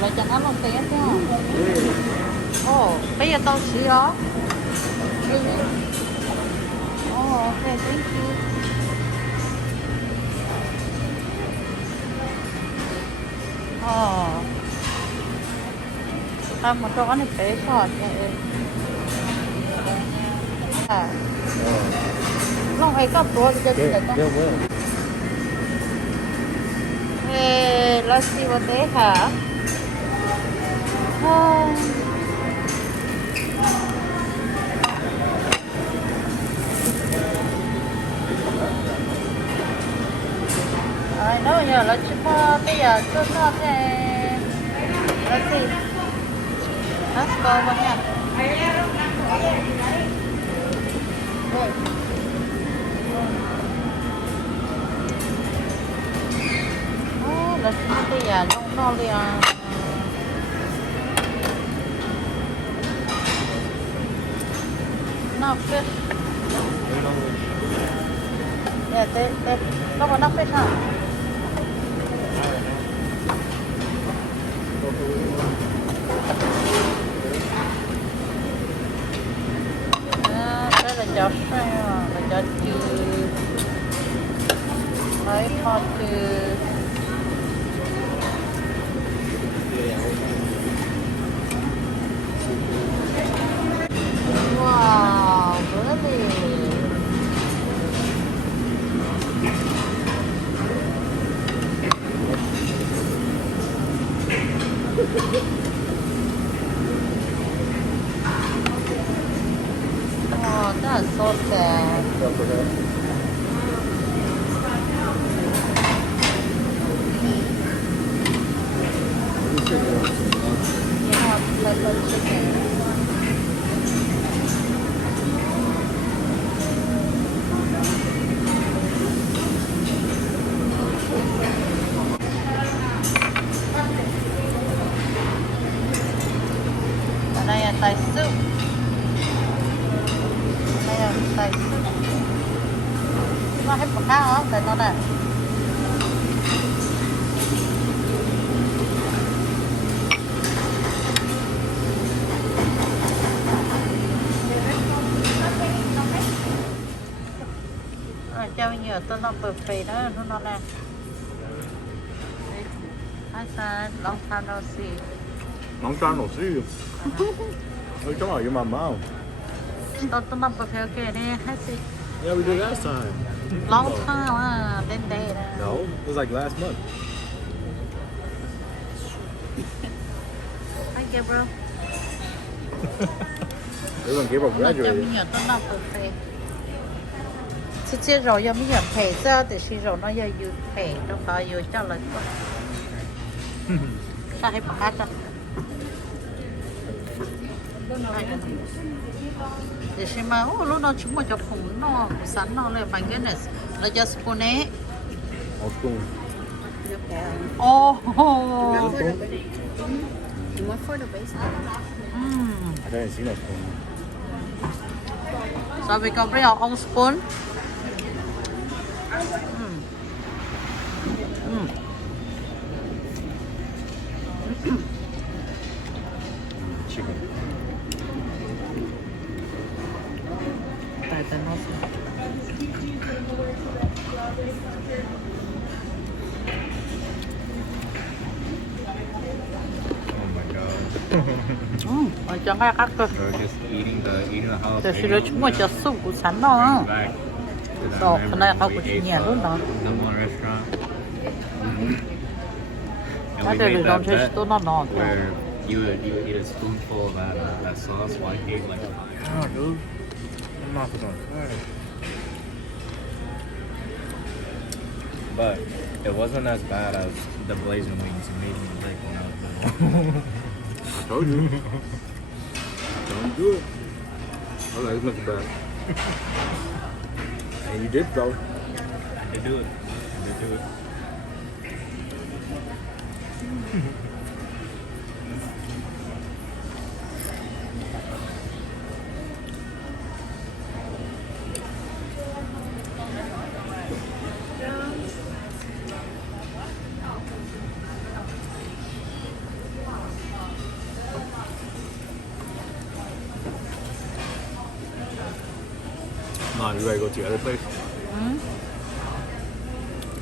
là chẳng ăn lòng té thế hả? Bây giờ tao xí đó. Okay, thank you. Một chỗ này bé sọt này. Long hay có bữa cho chị được không? Let's see what they have. I know nhờ là chụp bây giờ tôi nó thế. Let's see. Let's go vào nha. Là chụp bây giờ nó liền. No fish. Yeah, they no enough fish, huh? Đây là cháo xeo, là cháo chư, đấy kho chư. Wow, really? Oh, that's so sad. Yeah, pepper chicken. Đây là Thai soup. Đây là Thai soup. Nó hết một cá không? Tại nó đây. Cho bây giờ tôi làm buffet đó, nó nè. Hi son, long time no see. Long time no see. Are you talking about your mama? Tôi làm buffet ok đi, hi see. Yeah, we did last time. Long time, đến đây đó. No, it was like last month. Hi Gabriel. It was when Gabriel Cho graduated. bây giờ tôi làm buffet. Chị chia rồi giờ bây giờ pay ra để chị rồi nó giờ you pay, nó phải you cho lại có. Sao hay bắt ra? Để xem mà lúc nó chúng mà cho phùng nó sẵn nó là bằng cái này là just spoon ấy. Old spoon. Oh. Old spoon? More for the base. I didn't see no spoon. So we can bring our own spoon. Chicken. Tại nó Oh my god. ở trong cái cắt cơ. Or just eating the jalapeno. Để chị chúng mà cho súp của sẵn đó. Back to that Rồi, memory cái này when không we có ate nhiều luôn đó. the one restaurant. And Cái we này made đồng that chí bet tôi nó ngon. where you would eat a spoonful of that sauce while you ate like a lion. Oh, dude. My mouth is on fire. But it wasn't as bad as the blazing wings you made me like when I was little. I told you. Don't do it. I like looking bad. And you did, though. I did do it. I did do it. You ready to go to your other place?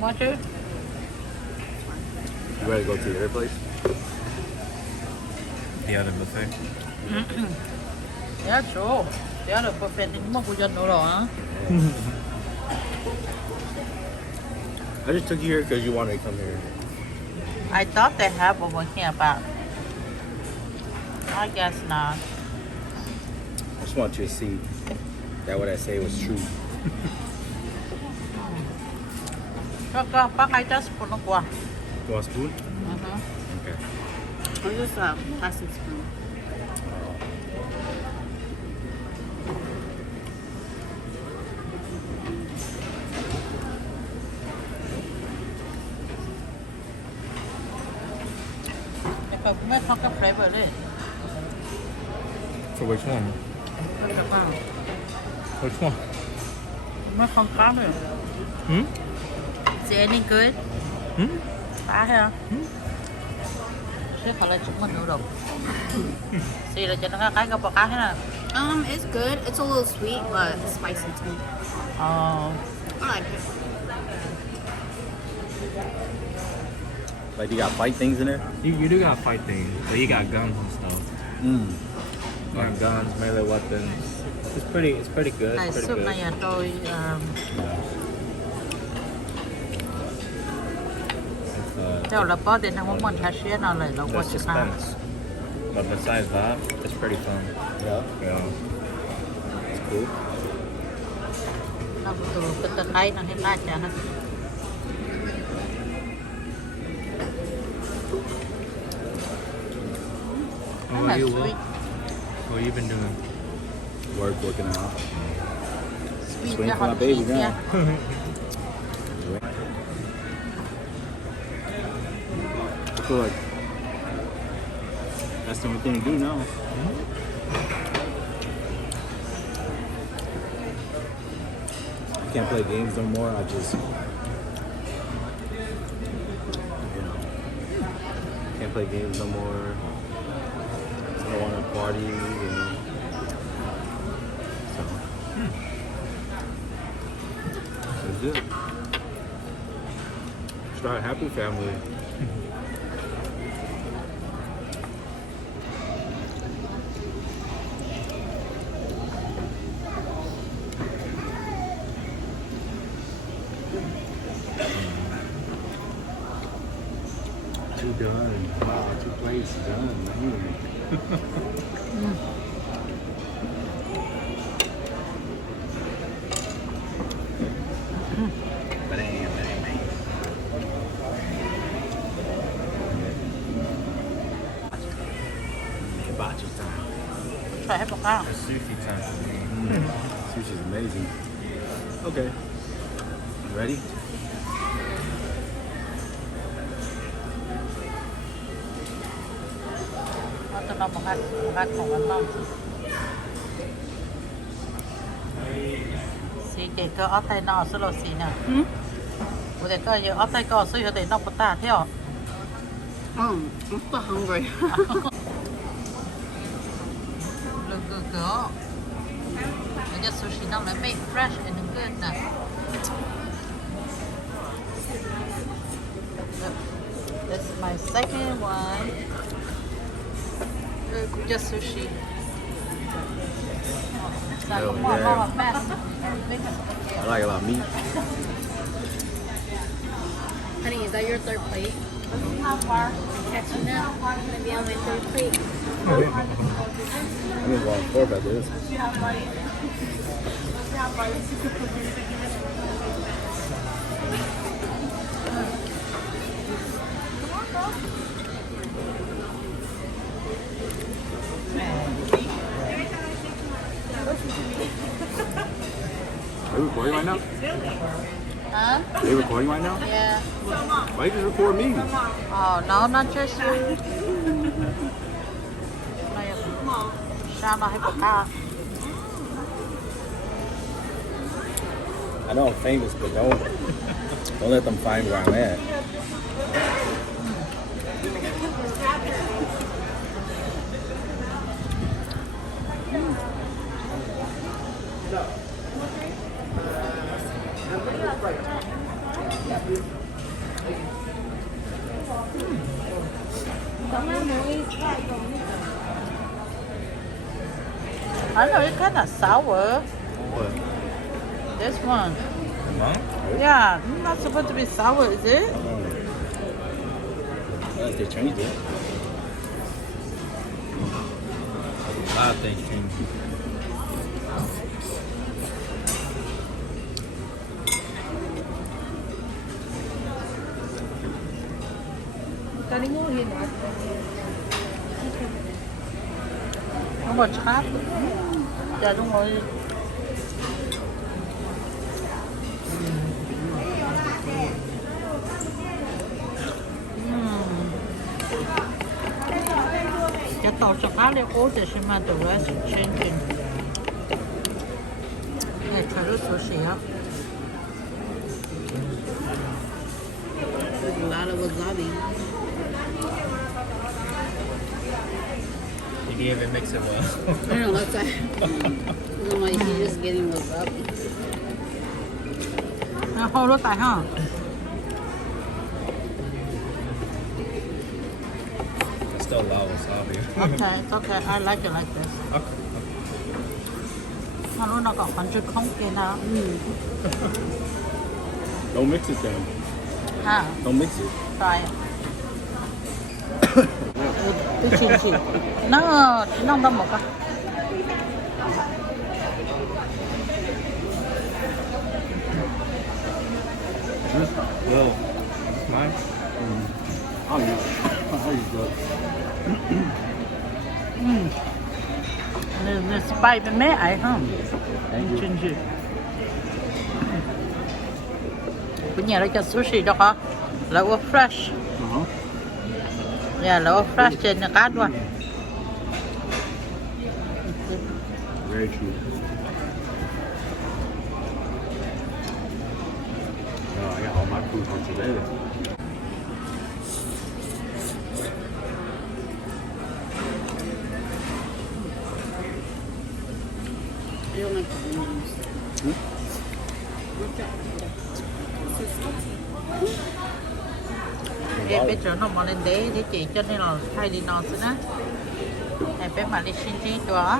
Want to? You ready to go to your other place? The other buffet. Yeah, sure. The other buffet thì mất của dân nữa rồi hả? I just took you here because you wanted to come here. I thought they have over here, but I guess not. I just want you to see that what I say was true. Có cái just spoon nó qua. You want a spoon? Okay. Or just a plastic spoon. But we may talk a flavor it. For which one? Which one? Nó không có nữa. Hmm? Is it any good? Hmm? Phá hả? Chứ phải là chúng mình nữa đâu. Xì là cho nó cái bọc cá thế nào? It's good. It's a little sweet, but it's spicy too. I like it. Like you got fight things in there? You do got fight things, but you got guns and stuff. You got guns, melee weapons. It's pretty good. Này It's pretty soup good. này tôi theo là có đến không muốn thay xe nào lại là The quá chứ sao? suspense. But besides that, it's pretty fun. Yeah. Yeah. It's cool. Nó từ cái tay nó hiện tại chả nó. How Rất là are you, sweet. Will? What you been doing? Working out. Sweet Waiting ra for my họ baby sweet now. nha. I feel like that's the only thing to do now. I can't play games no more. I just, can't play games no more. I don't want to party, So, that's it. Start a happy family. Two done. Wow, 2 plates done. Man. Hibachi time. Phải hết bọc cá. It's sushi time for me. Sushi's amazing. Okay. You ready? Nó tôi nó bọc cáของมันnon. Xì cái cơ ở tay nó sẽ là xì nè. Bữa đây cơ ở tay cơ sẽ để nó bớt ta theo. I'm so hungry. Look good girl. I just sushi now they made fresh and good now. Look, this is my second one. Look, just sushi. Hell More yeah. mess. I like a lot of meat. Honey, is that your third plate? How far? Catching up. Gonna be on my third plate. I'm gonna go on 4 after this. Are you recording right now? Huh? Are you recording right now? Yeah. Why you just record me? Oh, no, not just you. Sao nó hay bọc cá? I know I'm famous, but don't let them find where I'm at. I know it's kind of sour. What? This one. Huh? Yeah, not supposed to be sour, is it? Unless they changed it. A lot of things change. How much half? Yeah, don't worry. Cái tàu chọc á lên ô thì xem mà tàu ra sẽ changing. Này chờ lúc số xỉ á. There's a lot of wasabi. You didn't even mix it well. I don't know what's that. I'm like, he's just getting wasabi. À, hô nó tại hả? It's still a lot of wasabi. Okay, it's okay. I like it like this. Okay. Nó còn phần chữ không kia nào. Don't mix it then. Ha, Don't mix it. try it. Cái chuyện gì? Nó chỉ nông tâm một cái. Well, mine. I'll use it. I'll use it. Nó spice bên mẹ ấy không? Chuyện gì? Cái nhà đó cho sushi đó hả? Là fresh. Yeah, là fresh trên cá luôn. Very true. I got all my food for today. I don't like the onions. Em biết rồi nó mà lên đế thì chị cho nên là thay đi nó xí ná. Em biết mà đi xin chi cho.